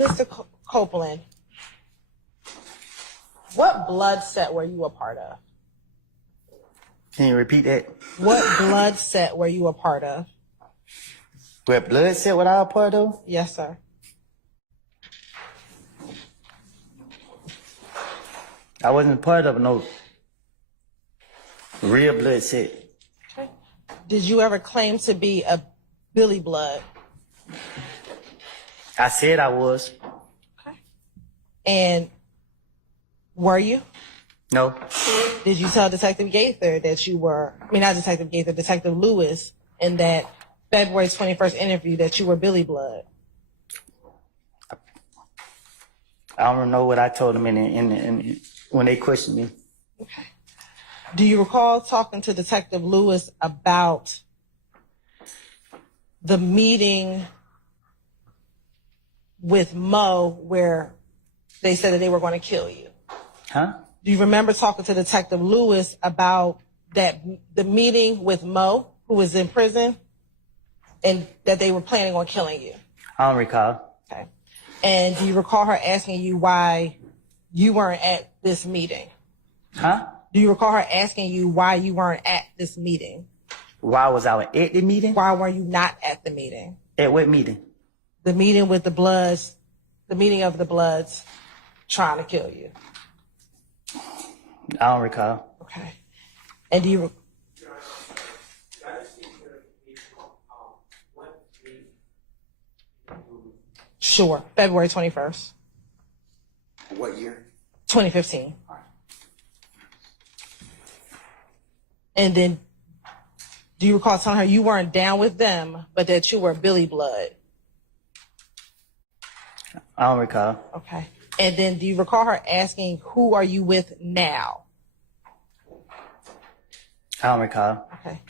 Mr. Copeland, what blood set were you a part of? Can you repeat that? What blood set were you a part of? What blood set what I was a part of? Yes, sir. I wasn't a part of no real blood set. Okay. Did you ever claim to be a Billy Blood? I said I was. Okay. And were you? No. Did you tell Detective Gaither that you were, not Detective Gaither, Detective Lewis, in that February 21st interview that you were Billy Blood? I don't know what I told them in when they questioned me. Okay. Do you recall talking to Detective Lewis about the meeting with Mo where they said that they were going to kill you? Huh? Do you remember talking to Detective Lewis about the meeting with Mo, who was in prison, and that they were planning on killing you? I don't recall. Okay. And do you recall her asking you why you weren't at this meeting? Huh? Do you recall her asking you why you weren't at this meeting? Why was I at the meeting? Why were you not at the meeting? At what meeting? The meeting with the Bloods, the meeting of the Bloods trying to kill you. I don't recall. Okay. And do you... Sure. February 21st. What year? 2015. And then, do you recall telling her you weren't down with them, but that you were Billy Blood? I don't recall. Okay. And then, do you recall her asking, who are you with now? I don't recall. Okay.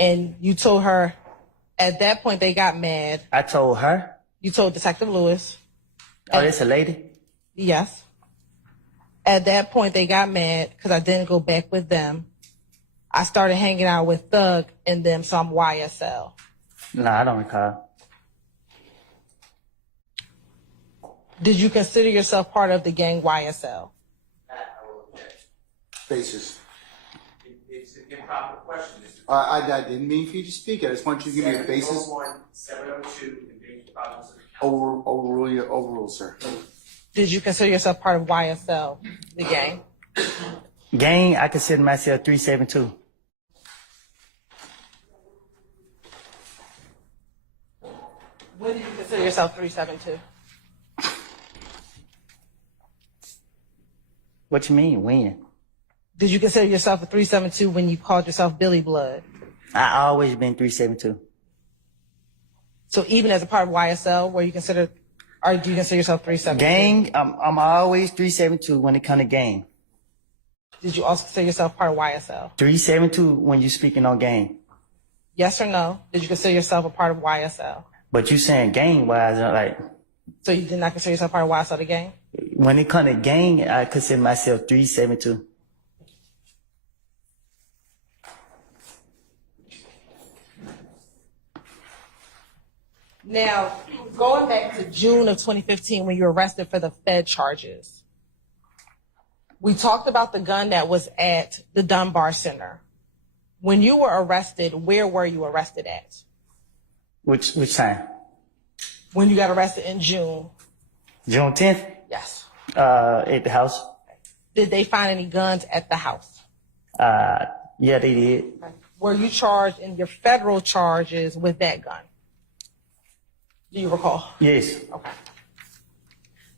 And you told her, at that point, they got mad. I told her? You told Detective Lewis. Oh, that's a lady? Yes. At that point, they got mad because I didn't go back with them. I started hanging out with Thug and them, so I'm YSL. No, I don't recall. Did you consider yourself part of the gang YSL? Basis. It's an improper question. I didn't mean for you to speak. I just want you to give me a basis. 702, invasion province of Overrule, sir. Did you consider yourself part of YSL, the gang? Gang, I consider myself 372. When did you consider yourself 372? What you mean, when? Did you consider yourself a 372 when you called yourself Billy Blood? I always been 372. So even as a part of YSL, were you considered, or do you consider yourself 372? Gang, I'm always 372 when it come to gang. Did you also consider yourself part of YSL? 372 when you speaking on gang. Yes or no? Did you consider yourself a part of YSL? But you saying gang wise, like. So you did not consider yourself part of YSL, the gang? When it come to gang, I consider myself 372. Now, going back to June of 2015 when you were arrested for the Fed charges, we talked about the gun that was at the Dunbar Center. When you were arrested, where were you arrested at? Which time? When you got arrested in June? June 10th? Yes. At the house. Did they find any guns at the house? Yeah, they did. Were you charged in your federal charges with that gun? Do you recall? Yes. Okay.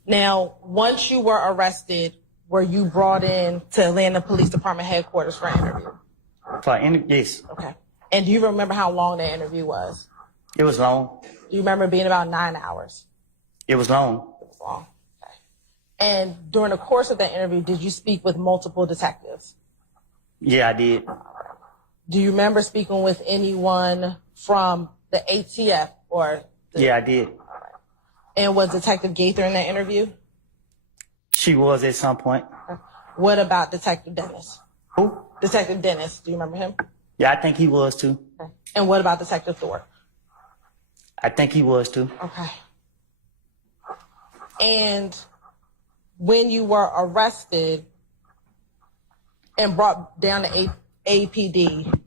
Now, once you were arrested, were you brought in to Atlanta Police Department headquarters for an interview? Yes. Okay. And do you remember how long that interview was? It was long. Do you remember it being about 9 hours? It was long. It was long. Okay. And during the course of that interview, did you speak with multiple detectives? Yeah, I did. Do you remember speaking with anyone from the ATF or? Yeah, I did. And was Detective Gaither in that interview? She was at some point. What about Detective Dennis? Who? Detective Dennis. Do you remember him? Yeah, I think he was too. Okay. And what about Detective Thorpe? I think he was too. Okay. And when you were arrested and brought down to APD,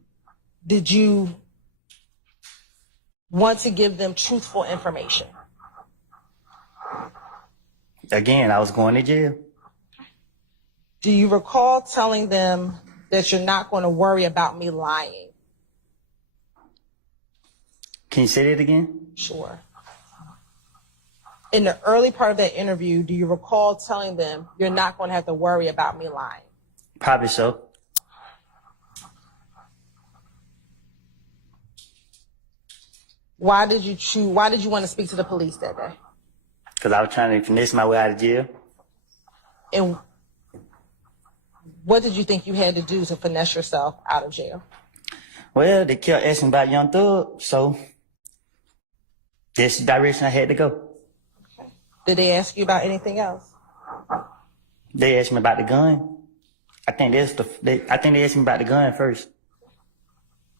did you want to give them truthful information? Again, I was going to jail. Do you recall telling them that you're not going to worry about me lying? Can you say that again? Sure. In the early part of that interview, do you recall telling them you're not going to have to worry about me lying? Probably so. Why did you want to speak to the police that day? Because I was trying to finesse my way out of jail. And what did you think you had to do to finesse yourself out of jail? Well, they kept asking about Young Thug, so that's the direction I had to go. Did they ask you about anything else? They asked me about the gun. I think they asked me about the gun first.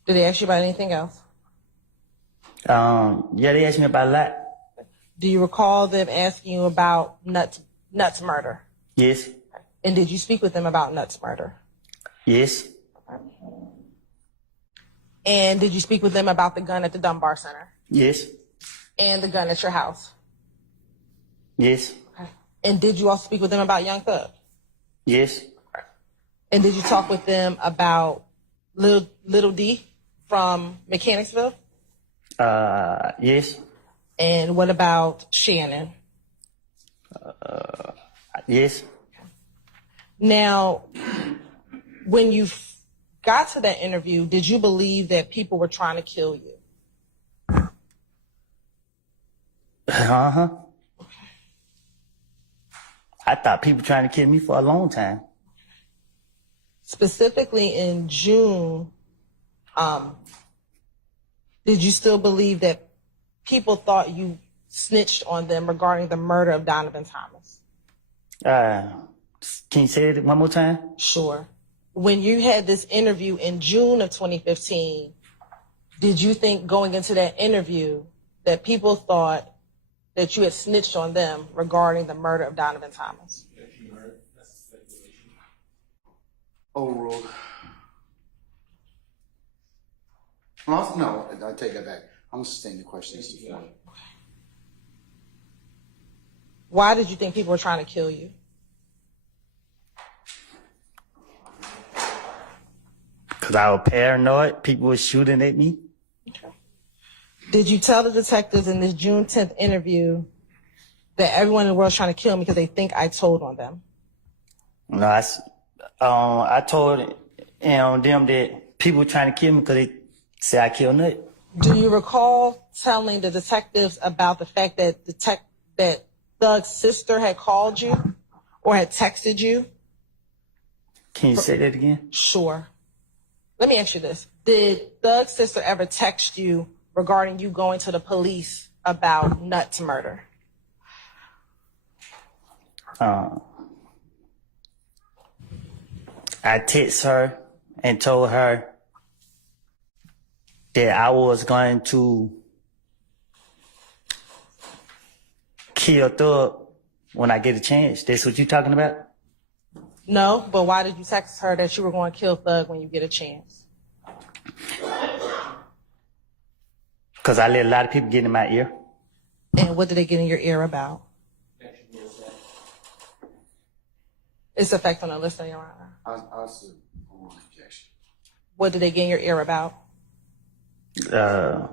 Did they ask you about anything else? Yeah, they asked me about a lot. Do you recall them asking you about Nuts murder? Yes. And did you speak with them about Nuts murder? Yes. And did you speak with them about the gun at the Dunbar Center? Yes. And the gun at your house? Yes. And did you also speak with them about Young Thug? Yes. And did you talk with them about Little D from Mechanicsville? Yes. And what about Shannon? Yes. Now, when you got to that interview, did you believe that people were trying to kill you? Uh-huh. I thought people trying to kill me for a long time. Specifically in June, did you still believe that people thought you snitched on them regarding the murder of Donovan Thomas? Can you say it one more time? Sure. When you had this interview in June of 2015, did you think going into that interview that people thought that you had snitched on them regarding the murder of Donovan Thomas? Overruled. Well, no, I take that back. I'm sustain the question. Why did you think people were trying to kill you? Because I was paranoid. People were shooting at me. Okay. Did you tell the detectives in this June 10th interview that everyone in the world is trying to kill me because they think I told on them? No, I told them that people were trying to kill me because they say I killed Nut. Do you recall telling the detectives about the fact that that Thug's sister had called you or had texted you? Can you say that again? Sure. Let me ask you this. Did Thug's sister ever text you regarding you going to the police about Nut's murder? I texted her and told her that I was going to kill Thug when I get a chance. That's what you talking about? No, but why did you text her that you were going to kill Thug when you get a chance? Because I let a lot of people get in my ear. And what did they get in your ear about? Its effect on the listener, Your Honor. I'll see. Objection. What did they get in your ear about? A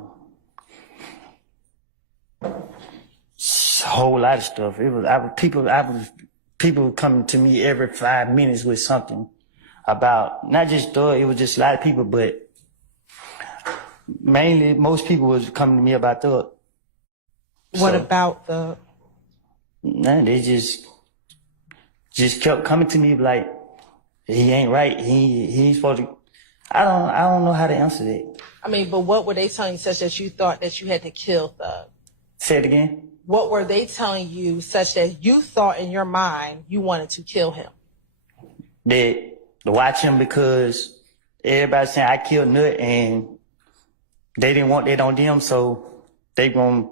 whole lot of stuff. People coming to me every 5 minutes with something about not just Thug. It was just a lot of people, but mainly most people was coming to me about Thug. What about the? Nah, they just kept coming to me like he ain't right. He ain't supposed to. I don't know how to answer that. I mean, but what were they telling you such that you thought that you had to kill Thug? Say it again. What were they telling you such that you thought in your mind you wanted to kill him? That to watch him because everybody saying I killed Nut and they didn't want that on them, so they gonna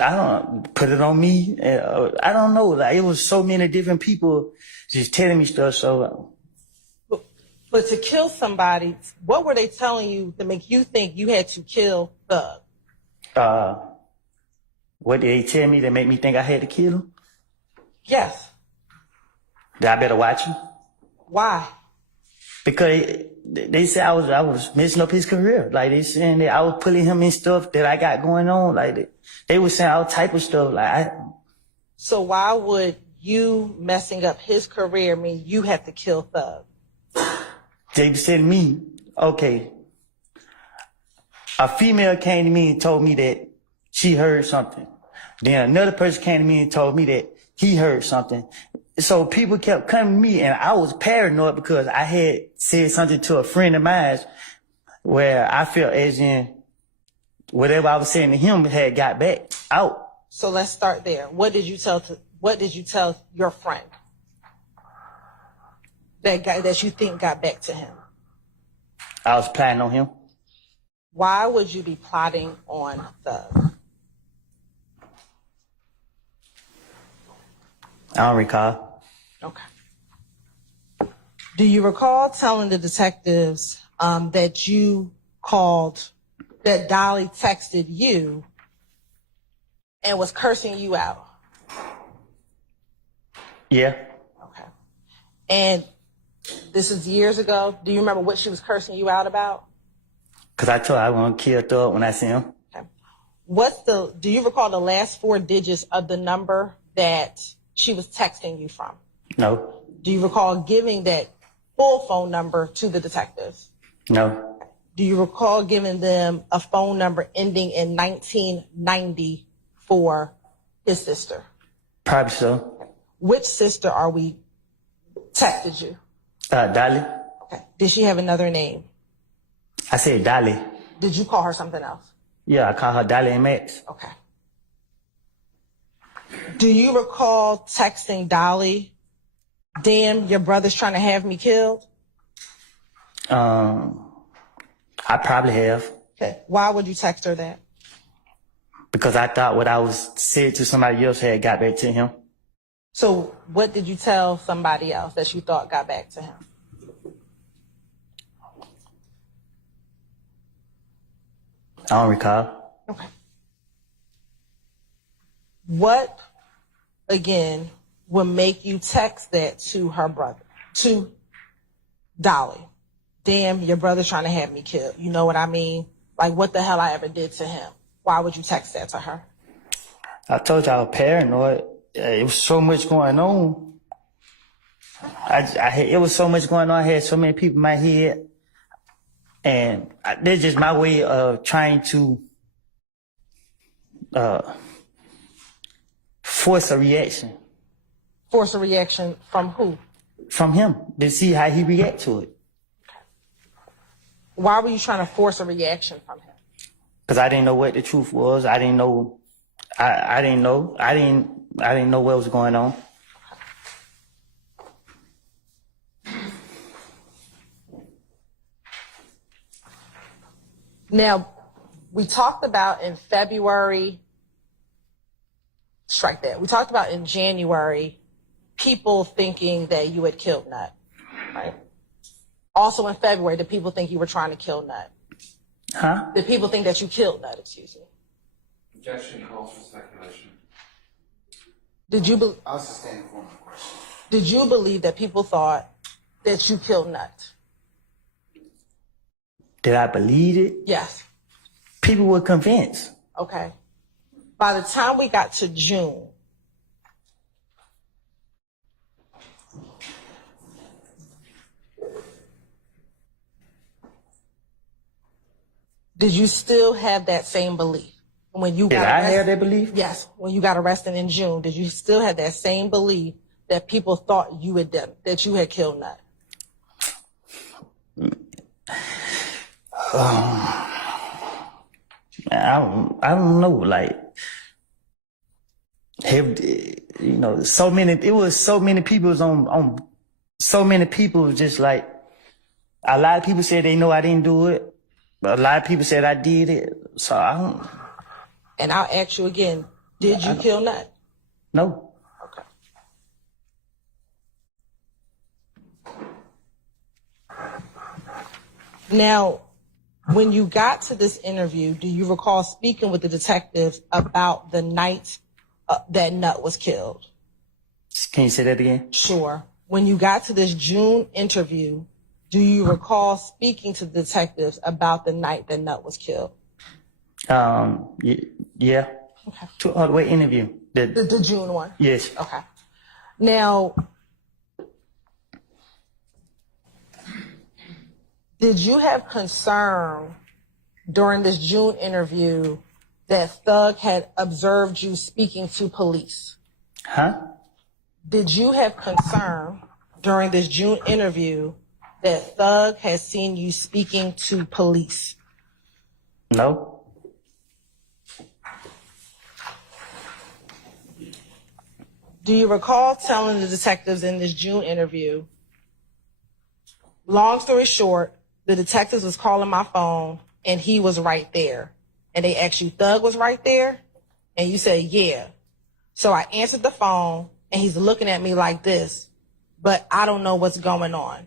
I don't put it on me. I don't know. Like, it was so many different people just telling me stuff. So, But to kill somebody, what were they telling you to make you think you had to kill Thug? what did they tell me that made me think I had to kill him? Yes. That I better watch him? Why? Because they said I was messing up his career. Like, they saying that I was putting him in stuff that I got going on. Like, they were saying all type of stuff. Like, So why would you messing up his career mean you have to kill Thug? they said to me, okay, a female came to me and told me that she heard something. Then another person came to me and told me that he heard something. So people kept coming to me, and I was paranoid because I had said something to a friend of mine where I felt as in whatever I was saying to him had got back out. So let's start there. What did you tell your friend? That guy that you think got back to him? I was planning on him. Why would you be plotting on Thug? I don't recall. Okay. Do you recall telling the detectives that you called, that Dolly texted you and was cursing you out? Yeah. Okay. And this is years ago. Do you remember what she was cursing you out about? Because I told her I want to kill Thug when I see him. Okay. Do you recall the last 4 digits of the number that she was texting you from? No. Do you recall giving that full phone number to the detectives? No. Do you recall giving them a phone number ending in 1990 for his sister? Probably so. Which sister are we texted you? Dolly. Okay. Did she have another name? I said Dolly. Did you call her something else? Yeah, I call her Dolly and Max. Okay. Do you recall texting Dolly, damn, your brother's trying to have me killed? I probably have. Okay. Why would you text her that? Because I thought what I was said to somebody else had got back to him. So what did you tell somebody else that you thought got back to him? I don't recall. Okay. What, again, would make you text that to her brother, to Dolly? Damn, your brother's trying to have me killed. You know what I mean? Like, what the hell I ever did to him? Why would you text that to her? I told you I was paranoid. It was so much going on. It was so much going on. I had so many people in my head. And that's just my way of trying to force a reaction. Force a reaction from who? From him, to see how he react to it. Why were you trying to force a reaction from him? Because I didn't know what the truth was. I didn't know. I didn't know. I didn't know what was going on. Now, we talked about in February, strike that. We talked about in January, people thinking that you had killed Nut, right? Also in February, did people think you were trying to kill Nut? Huh? Did people think that you killed Nut, excuse me? Objection calls for speculation. I'll sustain the formal question. Did you believe that people thought that you killed Nut? Did I believe it? Yes. People were convinced. Okay. By the time we got to June, did you still have that same belief? When you Did got I arrested? have that belief? Yes. When you got arrested in June, did you still have that same belief that people thought you had done, that you had killed Nut? I don't know. Like, so many. It was so many people on. So many people just like. A lot of people said they know I didn't do it. But a lot of people said I did it. So I don't. And I'll ask you again, Did you kill Nut? No. Okay. Now, when you got to this interview, do you recall speaking with the detectives about the night that Nut was killed? Can you say that again? Sure. When you got to this June interview, do you recall speaking to the detectives about the night that Nut was killed? Yeah. Okay. All the way interview. The June one? Yes. Okay. Now, did you have concern during this June interview that Thug had observed you speaking to police? Huh? Did you have concern during this June interview that Thug had seen you speaking to police? No. Do you recall telling the detectives in this June interview, long story short, the detectives was calling my phone and he was right there. And they asked you, Thug was right there? And you said, yeah. So I answered the phone and he's looking at me like this, but I don't know what's going on.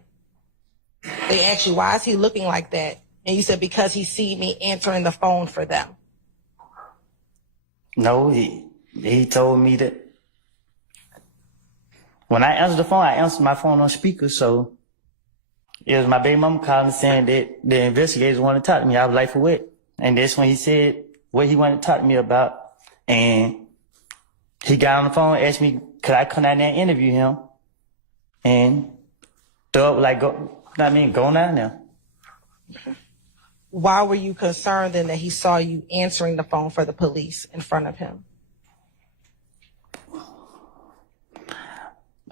They asked you, why is he looking like that? And you said, because he see me answering the phone for them. No, he told me that when I answered the phone, I answered my phone on speaker, so it was my baby mama calling saying that the investigators wanted to talk to me. I was like, for what? And that's when he said what he wanted to talk to me about. And he got on the phone, asked me, could I come down there and interview him? And Thug was like, go down there. Why were you concerned then that he saw you answering the phone for the police in front of him?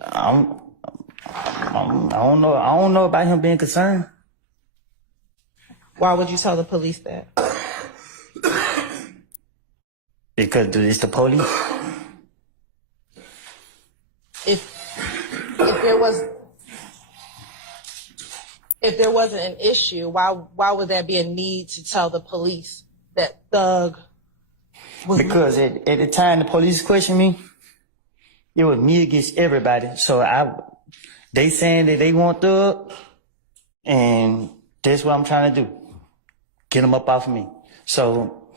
I don't know about him being concerned. Why would you tell the police that? Because it's the police. If there wasn't an issue, why would there be a need to tell the police that Thug was? Because at the time the police questioned me, it was me against everybody. So they saying that they want Thug, and that's what I'm trying to do. Get them up off of me. So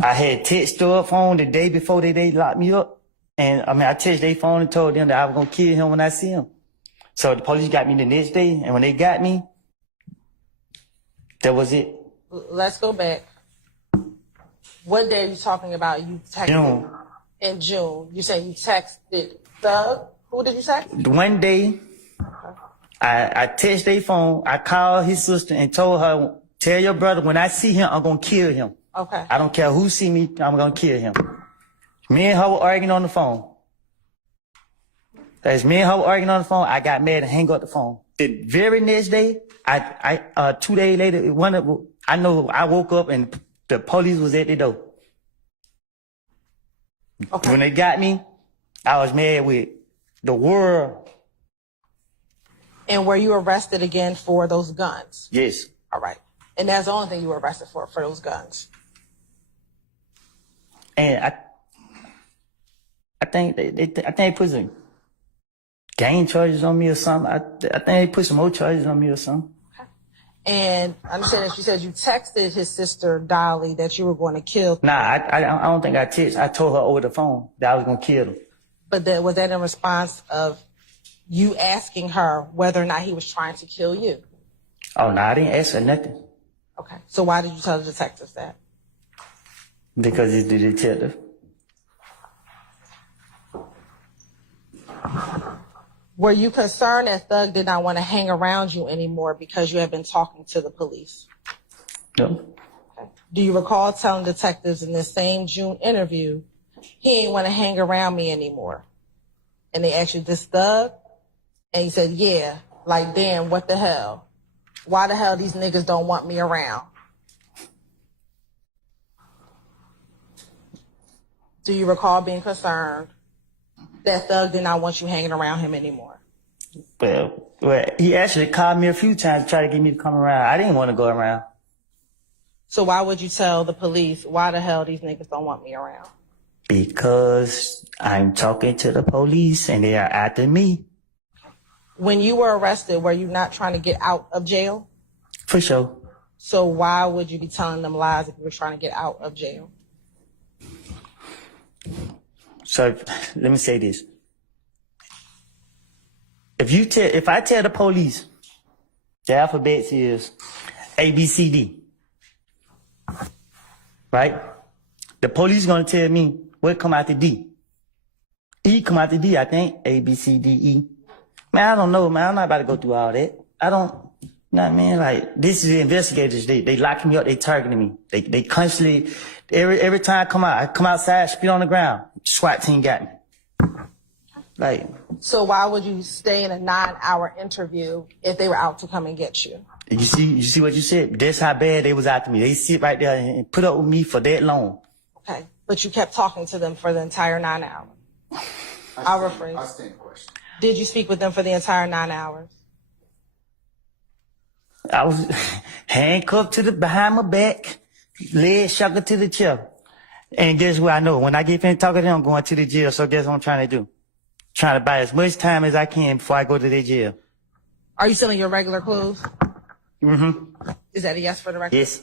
I had text Thug phone the day before they locked me up. And I texted their phone and told them that I was gonna kill him when I see him. So the police got me the next day, and when they got me, that was it. Let's go back. What day are you talking about? You texted June. In June. You said you texted Thug. Who did you text? One day, I texted their phone. I called his sister and told her, tell your brother when I see him, I'm gonna kill him. Okay. I don't care who see me, I'm gonna kill him. Me and her were arguing on the phone. As me and her were arguing on the phone, I got mad and hang up the phone. The very next day, 2 days later, I know I woke up and the police was at the door. Okay. When they got me, I was mad with the world. And were you arrested again for those guns? Yes. All right. And that's the only thing you were arrested for those guns. And I think they put some gang charges on me or something. I think they put some more charges on me or something. Okay. And I understand that you said you texted his sister Dolly that you were going to kill. Nah, I don't think I texted. I told her over the phone that I was gonna kill him. But was that in response of you asking her whether or not he was trying to kill you? Oh no, I didn't ask her nothing. Okay. So why did you tell the detectives that? Because it's the detective. Were you concerned that Thug did not want to hang around you anymore because you had been talking to the police? No. Okay. Do you recall telling detectives in this same June interview, he ain't want to hang around me anymore? And they asked you, this Thug? And you said, yeah. Like, damn, what the hell? Why the hell these niggas don't want me around? Do you recall being concerned that Thug did not want you hanging around him anymore? Well, he actually called me a few times to try to get me to come around. I didn't want to go around. So why would you tell the police, why the hell these niggas don't want me around? Because I'm talking to the police and they are after me. When you were arrested, were you not trying to get out of jail? For sure. So why would you be telling them lies if you were trying to get out of jail? So let me say this. If I tell the police the alphabet is A, B, C, D, right? The police gonna tell me what come out the D. E come out the D, I think. A, B, C, D, E. Man, I don't know, man. I'm not about to go through all that. I don't, you know what I mean? Like, this is the investigators. They locking me up. They targeting me. They constantly, every time I come outside, spit on the ground. SWAT team got me. Like. So why would you stay in a 9-hour interview if they were out to come and get you? You see what you said? That's how bad they was after me. They sit right there and put up with me for that long. Okay. But you kept talking to them for the entire 9 hours. I'll rephrase. I stand the question. Did you speak with them for the entire 9 hours? I was handcuffed behind my back, legs shackled to the chair. And guess what I know? When I get finished talking to them, I'm going to the jail. So guess what I'm trying to do? Trying to buy as much time as I can before I go to the jail. Are you still in your regular clothes? Mm-hmm. Is that a yes for the record? Yes.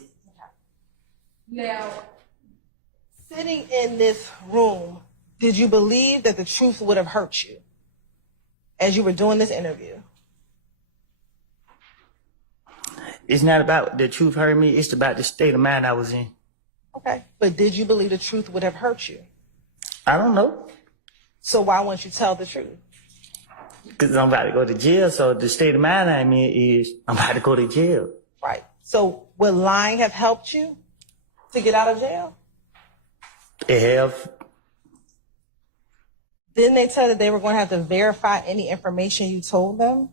Now, sitting in this room, did you believe that the truth would have hurt you as you were doing this interview? It's not about the truth hurting me. It's about the state of mind I was in. Okay. But did you believe the truth would have hurt you? I don't know. So why won't you tell the truth? Because I'm about to go to jail. So the state of mind I'm in is I'm about to go to jail. Right. So would lying have helped you to get out of jail? It have. Didn't they tell that they were going to have to verify any information you told them?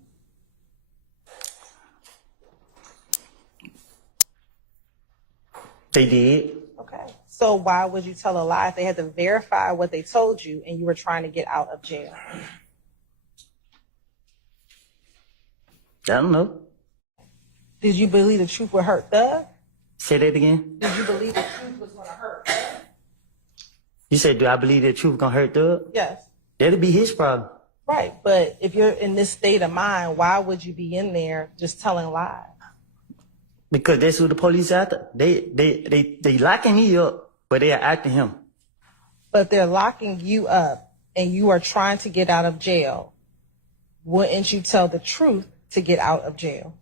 They did. Okay. So why would you tell a lie if they had to verify what they told you and you were trying to get out of jail? I don't know. Did you believe the truth would hurt Doug? Say that again. Did you believe the truth was going to hurt Doug? You said, do I believe the truth gonna hurt Doug? Yes. That'd be his problem. Right. But if you're in this state of mind, why would you be in there just telling lies? Because that's who the police after. They locking me up, but they are after him. But they're locking you up and you are trying to get out of jail. Wouldn't you tell the truth to get out of jail?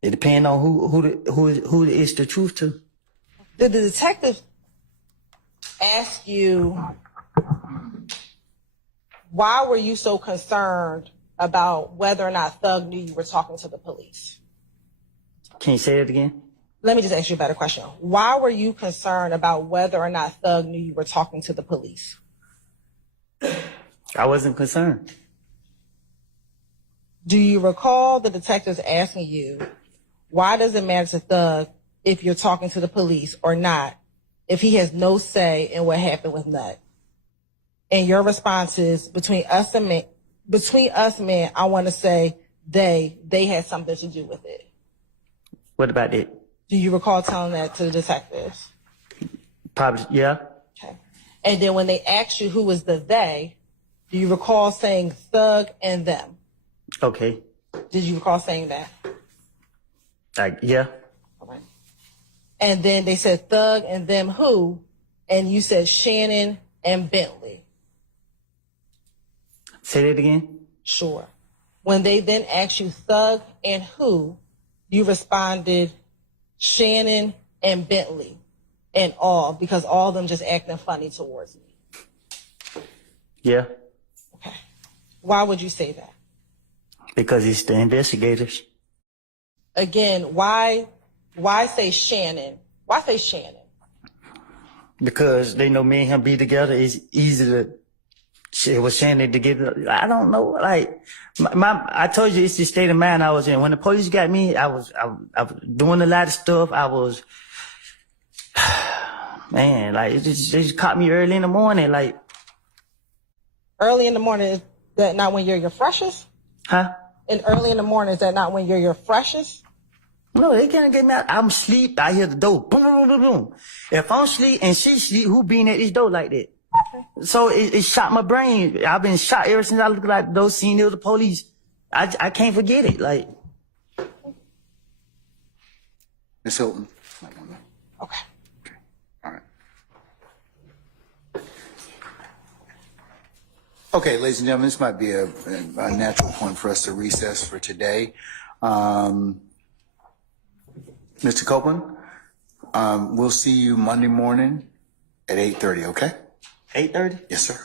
It depends on who is the truth to. Did the detective ask you, why were you so concerned about whether or not Thug knew you were talking to the police? Can you say it again? Let me just ask you a better question. Why were you concerned about whether or not Thug knew you were talking to the police? I wasn't concerned. Do you recall the detectives asking you, why does it matter to Thug if you're talking to the police or not, if he has no say in what happened with Nut? And your response is, between us men, I want to say they had something to do with it. What about it? Do you recall telling that to the detectives? Probably, yeah. Okay. And then when they asked you who was the they, do you recall saying Thug and them? Okay. Did you recall saying that? Yeah. All right. And then they said Thug and them who? And you said Shannon and Bentley. Say that again? Sure. When they then asked you Thug and who, you responded Shannon and Bentley and all, because all of them just acting funny towards me. Yeah. Okay. Why would you say that? Because it's the investigators. Again, why say Shannon? Why say Shannon? Because they know me and him be together. It's easy to shit with Shannon to get. I don't know. Like I told you, it's the state of mind I was in. When the police got me, I was doing a lot of stuff. I was, man, like they just caught me early in the morning. Like early in the morning, is that not when you're your freshest? huh? And early in the morning, is that not when you're your freshest? No, they can't get me out. I'm asleep. I hear the door. Boom, boom, boom, boom. If I'm asleep and she sleep, who being at this door like that? So it shot my brain. I've been shot ever since I looked like those scenes of the police. I can't forget it. Like, Miss Hylton. Okay. All right. Okay, ladies and gentlemen, this might be a natural point for us to recess for today. Mr. Copeland, we'll see you Monday morning at 8:30, okay? 8:30? Yes, sir.